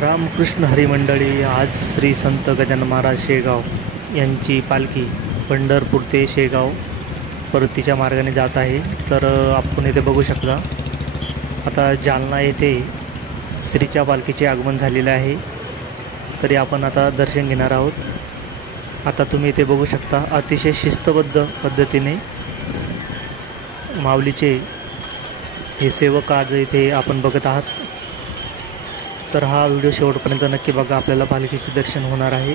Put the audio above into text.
रामकृष्ण हरिमंडळी आज श्री संत गजानन महाराज शेगाव यांची पालखी पंढरपूर ते शेगाव परतीच्या मार्गाने जात आहे। तर आपण इथे बघू शकता आता जालना येथे श्रीच्या पालखीचे आगमन झालेले आहे। तरी आपण आता दर्शन घेणार आहोत। आता तुम्ही इथे बघू शकता अतिशय शिस्तबद्ध पद्धतीने माऊलीचे हे सेवक आज इथे आपण बघत आहात। तर हा व्हिडिओ शेवटपर्यंत नक्की बघा, आपल्याला पालखीचे दर्शन होणार आहे।